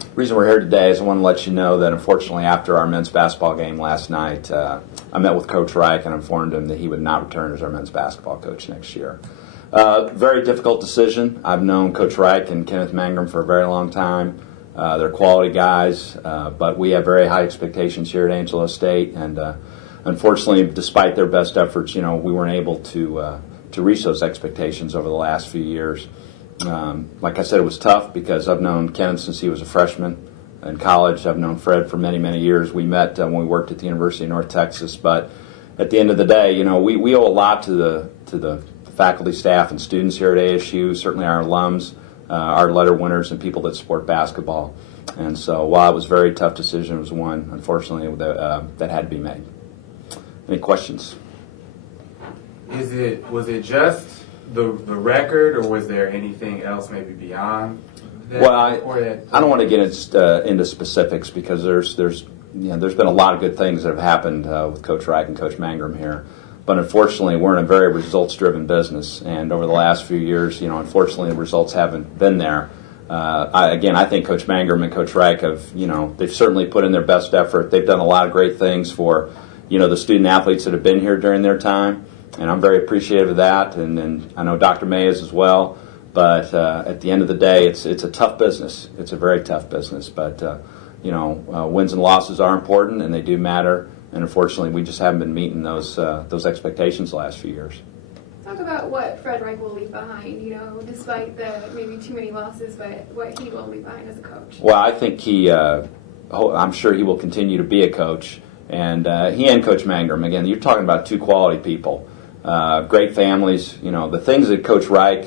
The reason we're here today is I want to let you know that unfortunately after our men's basketball game last night, I met with Coach Reich and informed him that he would not return as our men's basketball coach next year. Very difficult decision. I've known Coach Reich and Kenneth Mangrum for a very long time. They're quality guys, but we have very high expectations here at Angelo State, and unfortunately, despite their best efforts, we weren't able to reach those expectations over the last few years. Like I said, it was tough because I've known Kenneth since he was a freshman in college. I've known Fred for many, many years. We met when we worked at the University of North Texas, but at the end of the day, we owe a lot to the faculty, staff, and students here at ASU, certainly our alums, our letter winners, and people that support basketball. And so while it was a very tough decision, it was one, unfortunately, that had to be made. Any questions? Was it just the record, or was there anything else maybe beyond that? Well, I don't want to get into specifics because there's been a lot of good things that have happened with Coach Reich and Coach Mangrum here. But unfortunately, we're in a very results-driven business, and over the last few years, unfortunately, the results haven't been there. I think Coach Mangrum and Coach Reich have, they've certainly put in their best effort. They've done a lot of great things for, the student athletes that have been here during their time, and I'm very appreciative of that. And I know Dr. May is as well. But at the end of the day, it's a tough business. It's a very tough business. But wins and losses are important, and they do matter. And unfortunately, we just haven't been meeting those expectations the last few years. Talk about what Fred Reich will leave behind, despite the maybe too many losses, but what he will leave behind as a coach. Well, I think I'm sure he will continue to be a coach. And he and Coach Mangrum, again, you're talking about two quality people, great families. The things that Coach Reich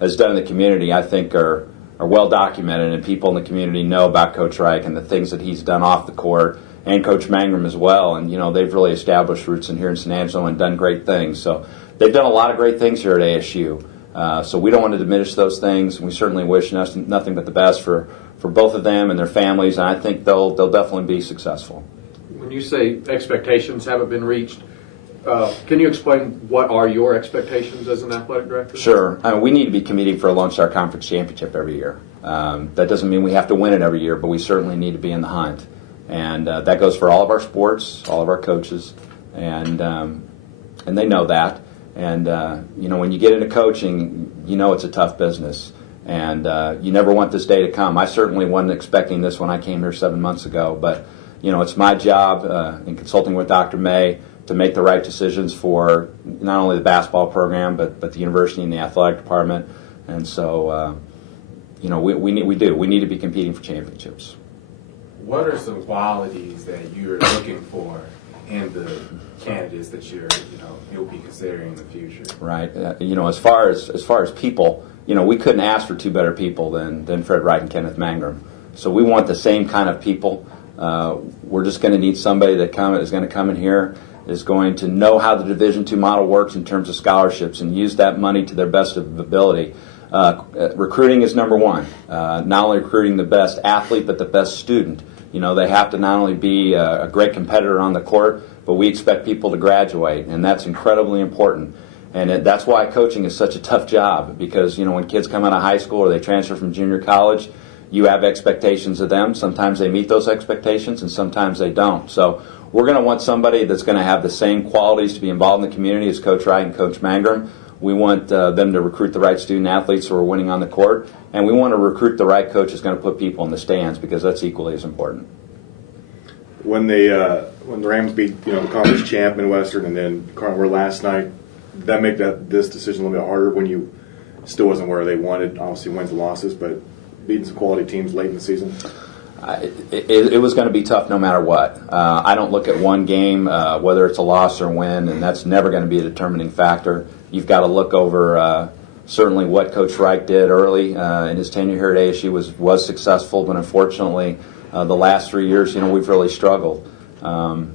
has done in the community, I think, are well documented, and people in the community know about Coach Reich and the things that he's done off the court. And Coach Mangrum as well, and they've really established roots in here in San Angelo and done great things. So they've done a lot of great things here at ASU. So we don't want to diminish those things. We certainly wish nothing but the best for both of them and their families, and I think they'll definitely be successful. When you say expectations haven't been reached, can you explain what are your expectations as an athletic director? Sure. We need to be competing for a Lone Star Conference championship every year. That doesn't mean we have to win it every year, but we certainly need to be in the hunt. And that goes for all of our sports, all of our coaches, and they know that. And when you get into coaching, it's a tough business, and you never want this day to come. I certainly wasn't expecting this when I came here 7 months ago, but it's my job in consulting with Dr. May to make the right decisions for not only the basketball program but the university and the athletic department. And so we need to be competing for championships. What are some qualities that you're looking for in the candidates that you'll be considering in the future? Right. As far as people, we couldn't ask for two better people than Fred Wright and Kenneth Mangrum. So we want the same kind of people. We're just going to need somebody that is going to come in here, is going to know how the Division II model works in terms of scholarships and use that money to their best of ability. Recruiting is number one. Not only recruiting the best athlete, but the best student. They have to not only be a great competitor on the court, but we expect people to graduate, and that's incredibly important. And that's why coaching is such a tough job, because when kids come out of high school or they transfer from junior college, you have expectations of them. Sometimes they meet those expectations, and sometimes they don't. So we're going to want somebody that's going to have the same qualities to be involved in the community as Coach Wright and Coach Mangrum. We want them to recruit the right student athletes who are winning on the court, and we want to recruit the right coach who's going to put people in the stands, because that's equally as important. When the Rams beat the conference champ Midwestern and then were last night, did that make this decision a little bit harder when you still wasn't where they wanted? Obviously wins and losses, but beating some quality teams late in the season. It was going to be tough no matter what. I don't look at one game, whether it's a loss or win, and that's never going to be a determining factor. You've got to look over certainly what Coach Reich did early in his tenure here at ASU was successful, but unfortunately the last 3 years, we've really struggled. I'm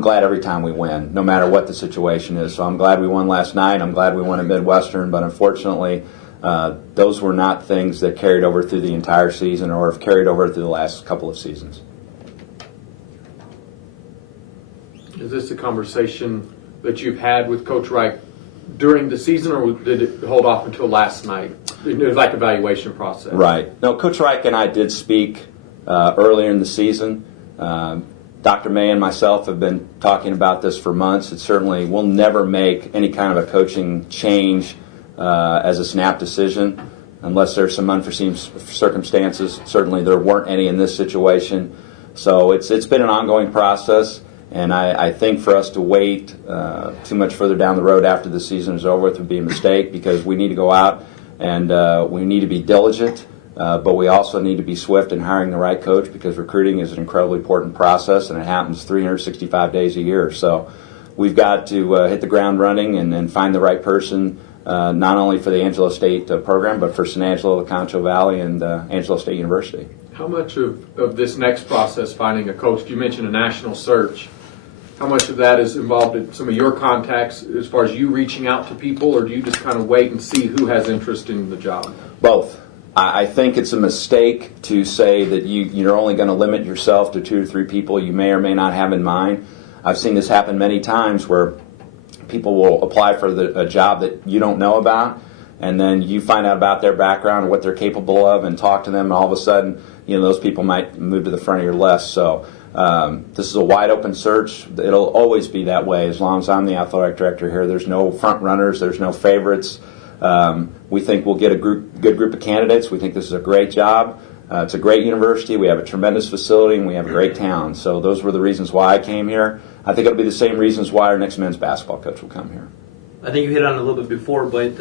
glad every time we win, no matter what the situation is. So I'm glad we won last night. I'm glad we won at Midwestern, but unfortunately those were not things that carried over through the entire season or have carried over through the last couple of seasons. Is this a conversation that you've had with Coach Reich during the season, or did it hold off until last night? It was like evaluation process. Right. No, Coach Reich and I did speak earlier in the season. Dr. May and myself have been talking about this for months. It certainly will never make any kind of a coaching change as a snap decision unless there's some unforeseen circumstances. Certainly there weren't any in this situation. So it's been an ongoing process, and I think for us to wait too much further down the road after the season is over with would be a mistake, because we need to go out and we need to be diligent. But we also need to be swift in hiring the right coach, because recruiting is an incredibly important process, and it happens 365 days a year. So we've got to hit the ground running and find the right person, not only for the Angelo State program, but for San Angelo, the Concho Valley, and Angelo State University. How much of this next process, finding a coach, you mentioned a national search, how much of that is involved in some of your contacts as far as you reaching out to people, or do you just kind of wait and see who has interest in the job? Both. I think it's a mistake to say that you're only going to limit yourself to 2 or 3 people you may or may not have in mind. I've seen this happen many times where people will apply for a job that you don't know about, and then you find out about their background and what they're capable of and talk to them, and all of a sudden, those people might move to the front of your list. So this is a wide open search. It'll always be that way as long as I'm the athletic director here. There's no front runners. There's no favorites. We think we'll get a good group of candidates. We think this is a great job. It's a great university. We have a tremendous facility, and we have a great town. So those were the reasons why I came here. I think it'll be the same reasons why our next men's basketball coach will come here. I think you hit on it a little bit before, but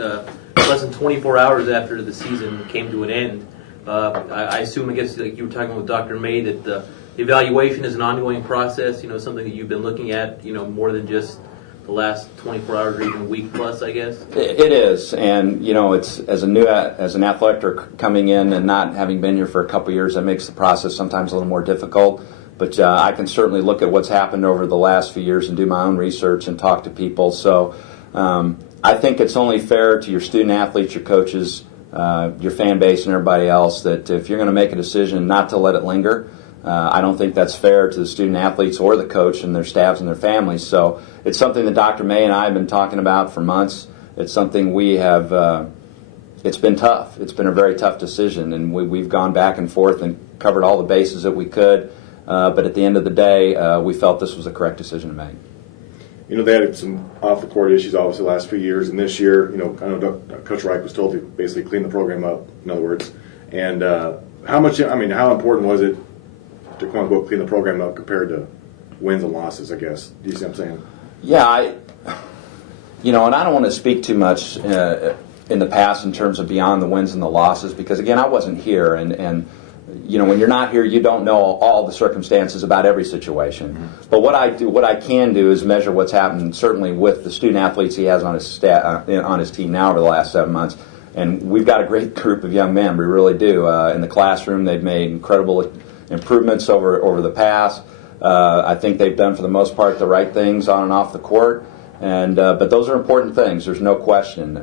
less than 24 hours after the season came to an end, I assume, I guess, like you were talking with Dr. May, that the evaluation is an ongoing process, something that you've been looking at, more than just the last 24 hours or even a week plus, I guess? It is, and it's as an athletic director coming in and not having been here for a couple of years, that makes the process sometimes a little more difficult. But I can certainly look at what's happened over the last few years and do my own research and talk to people. So I think it's only fair to your student athletes, your coaches, your fan base, and everybody else that if you're going to make a decision, not to let it linger. I don't think that's fair to the student athletes or the coach and their staffs and their families. So it's something that Dr. May and I have been talking about for months. It's something we have. It's been tough. It's been a very tough decision, and we've gone back and forth and covered all the bases that we could. But at the end of the day, we felt this was the correct decision to make. They had some off-the-court issues, obviously, the last few years. And this year, I know Coach Reich was told to basically clean the program up, in other words. And how important was it to, quote-unquote, clean the program up compared to wins and losses, I guess? Do you see what I'm saying? Yeah, and I don't want to speak too much in the past in terms of beyond the wins and the losses, because, again, I wasn't here. And when you're not here, you don't know all the circumstances about every situation. Mm-hmm. But what I can do is measure what's happened, certainly with the student athletes he has on his team now over the last 7 months. And we've got a great group of young men. We really do. In the classroom, they've made incredible improvements over the past. I think they've done, for the most part, the right things on and off the court. And but those are important things. There's no question.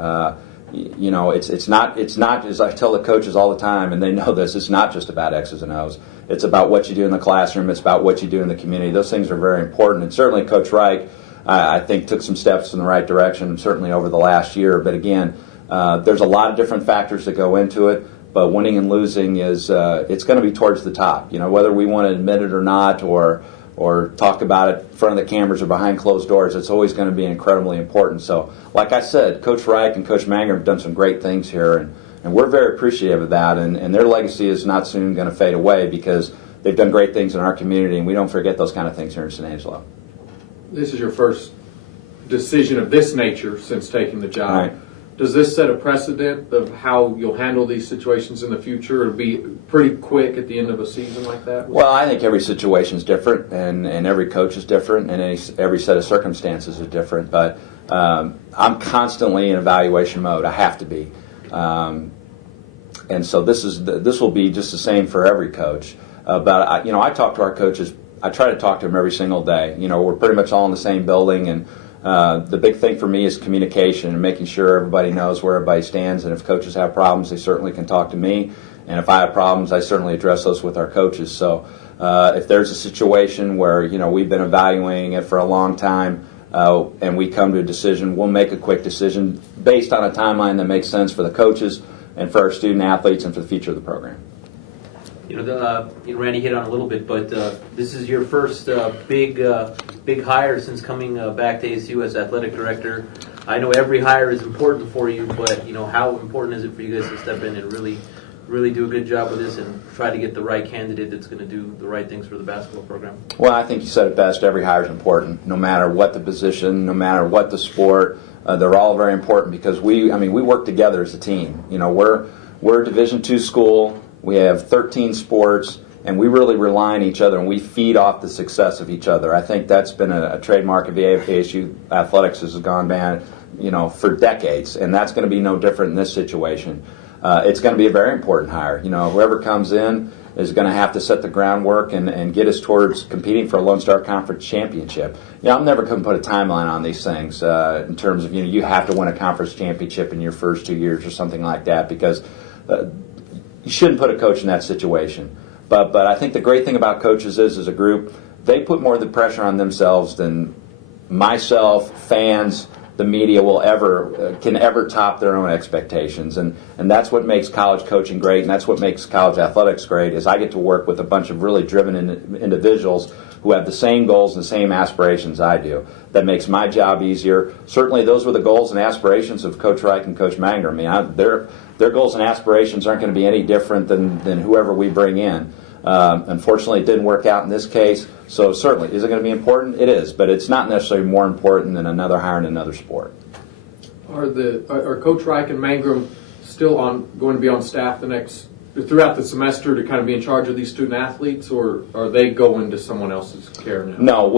It's not, as I tell the coaches all the time, and they know this, it's not just about X's and O's. It's about what you do in the classroom. It's about what you do in the community. Those things are very important. And certainly Coach Reich, I think, took some steps in the right direction, certainly over the last year. But again, there's a lot of different factors that go into it. But winning and losing is, it's going to be towards the top. Whether we want to admit it or not, or talk about it in front of the cameras or behind closed doors, it's always going to be incredibly important. So, like I said, Coach Reich and Coach Manger have done some great things here, and we're very appreciative of that, and their legacy is not soon going to fade away, because they've done great things in our community, and we don't forget those kind of things here in San Angelo. This is your first decision of this nature since taking the job. Right. Does this set a precedent of how you'll handle these situations in the future? It'll be pretty quick at the end of a season like that? Well, I think every situation is different, and every coach is different, and every set of circumstances is different. But I'm constantly in evaluation mode. I have to be. And so this will be just the same for every coach. But I talk to our coaches. I try to talk to them every single day. We're pretty much all in the same building, and the big thing for me is communication and making sure everybody knows where everybody stands. And if coaches have problems, they certainly can talk to me. And if I have problems, I certainly address those with our coaches. So if there's a situation where we've been evaluating it for a long time, and we come to a decision, we'll make a quick decision based on a timeline that makes sense for the coaches and for our student athletes and for the future of the program. Randy hit on a little bit, but this is your first big hire since coming back to ASU as athletic director. I know every hire is important for you, but how important is it for you guys to step in and really do a good job with this and try to get the right candidate that's going to do the right things for the basketball program? Well, I think you said it best. Every hire is important, no matter what the position, no matter what the sport. They're all very important because we work together as a team. We're a Division II school. We have 13 sports, and we really rely on each other, and we feed off the success of each other. I think that's been a trademark of the ASU athletics has gone back, for decades, and that's going to be no different in this situation. It's going to be a very important hire. Whoever comes in is going to have to set the groundwork and get us towards competing for a Lone Star Conference championship. I'm never going to put a timeline on these things in terms of, you have to win a conference championship in your first 2 years or something like that, because you shouldn't put a coach in that situation. But I think the great thing about coaches is, as a group, they put more of the pressure on themselves than myself, fans, the media can ever top their own expectations, and that's what makes college coaching great, and that's what makes college athletics great. Is I get to work with a bunch of really driven individuals who have the same goals and the same aspirations I do. That makes my job easier. Certainly, those were the goals and aspirations of Coach Reich and Coach Mangrum. Their goals and aspirations aren't going to be any different than whoever we bring in. Unfortunately, it didn't work out in this case. So certainly, is it going to be important? It is, but it's not necessarily more important than another hire in another sport. Are Coach Reich and Mangrum still going to be on staff throughout the semester to kind of be in charge of these student athletes, or are they going to someone else's care now? No,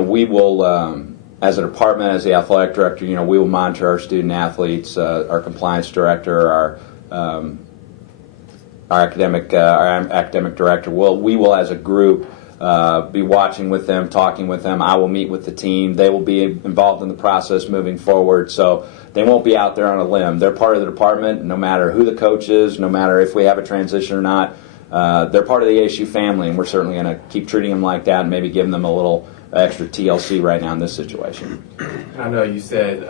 we will. As a department, as the athletic director, we will monitor our student athletes, our compliance director, our academic director. We will, as a group, be watching with them, talking with them. I will meet with the team. They will be involved in the process moving forward. So they won't be out there on a limb. They're part of the department, no matter who the coach is, no matter if we have a transition or not. They're part of the ASU family, and we're certainly going to keep treating them like that and maybe giving them a little extra TLC right now in this situation. I know you said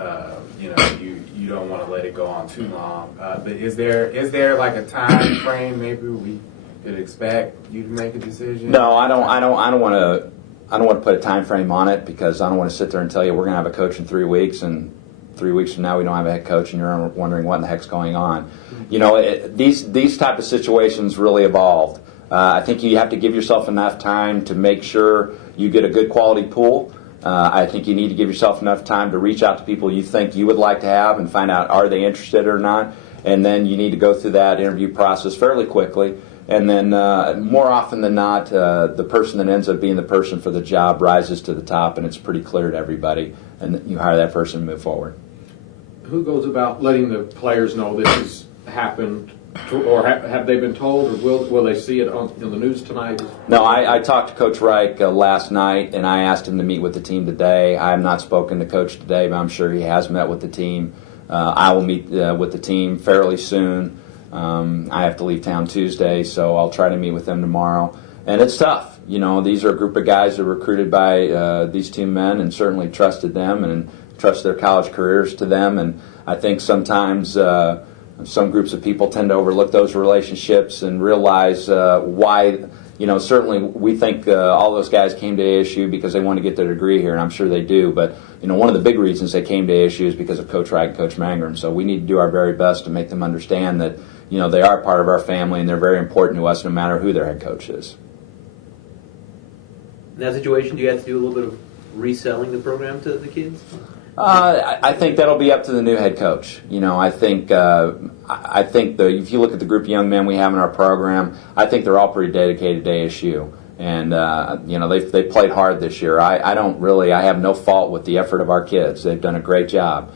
you don't want to let it go on too long, but is there like a time frame maybe we could expect you to make a decision? No, I don't want to put a time frame on it, because I don't want to sit there and tell you we're going to have a coach in 3 weeks, and 3 weeks from now we don't have a head coach, and you're wondering what in the heck's going on. These type of situations really evolved. I think you have to give yourself enough time to make sure you get a good quality pool. I think you need to give yourself enough time to reach out to people you think you would like to have and find out, are they interested or not, and then you need to go through that interview process fairly quickly. And then more often than not, the person that ends up being the person for the job rises to the top, and it's pretty clear to everybody, and you hire that person and move forward. Who goes about letting the players know this has happened, or have they been told, or will they see it in the news tonight? No, I talked to Coach Reich last night, and I asked him to meet with the team today. I have not spoken to Coach today, but I'm sure he has met with the team. I will meet with the team fairly soon. I have to leave town Tuesday, so I'll try to meet with them tomorrow. And it's tough. These are a group of guys that are recruited by these two men, and certainly trusted them and trust their college careers to them. And I think sometimes some groups of people tend to overlook those relationships and realize why. Certainly we think all those guys came to ASU because they want to get their degree here, and I'm sure they do. But one of the big reasons they came to ASU is because of Coach Reich and Coach Mangrum. So we need to do our very best to make them understand that they are part of our family, and they're very important to us no matter who their head coach is. In that situation, do you have to do a little bit of reselling the program to the kids? I think that'll be up to the new head coach. I think if you look at the group of young men we have in our program, I think they're all pretty dedicated to ASU, and they played hard this year. I have no fault with the effort of our kids. They've done a great job.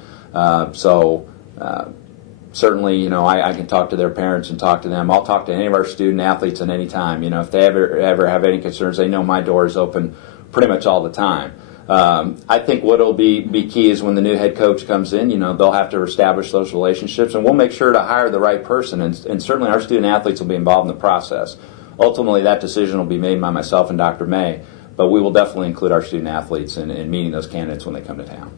Certainly, I can talk to their parents and talk to them. I'll talk to any of our student athletes at any time. If they ever have any concerns, they know my door is open pretty much all the time. I think what will be key is when the new head coach comes in, they'll have to establish those relationships, and we'll make sure to hire the right person, and certainly our student athletes will be involved in the process. Ultimately, that decision will be made by myself and Dr. May, but we will definitely include our student athletes in meeting those candidates when they come to town.